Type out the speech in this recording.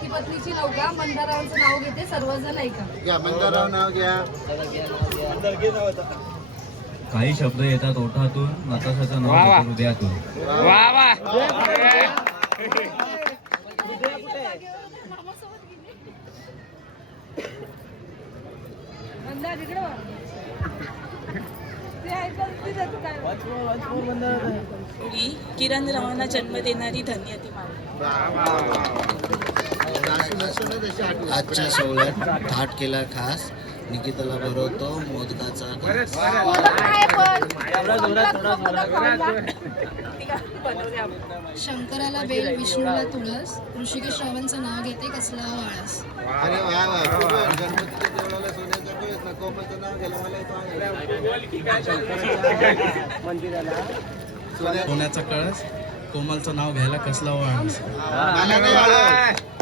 पती पत्नीची नौका मंदारावांचं नाव घेते सर्वजण ऐका. घ्या मंदाराव नाव घ्या. काही शब्द येतात ओठातून, नताशाचं नाव घेतो हृदयातून. वा वा मंदार इकडे वा. ते ऐकायला ती जातं काय? किरण रावांना जन्म देणारी धन्य ती मावळी. आजच्या सोहळ्यात थाट केला खास, निकिताला भरवतो मोदकाचा घास. शंकराला बेल, विष्णूला तुळस, ऋषिकेश रावांचं नाव घेते कसला वाळस. अरे वा वा, गणपतीच्या देवळाला सोन्याचा कळस ना, कोमलचं नाव घ्यायला मला येतो सोन्याचा कळस, कोमलचं नाव घ्यायला कसला वाळस. मला नाही आवडत.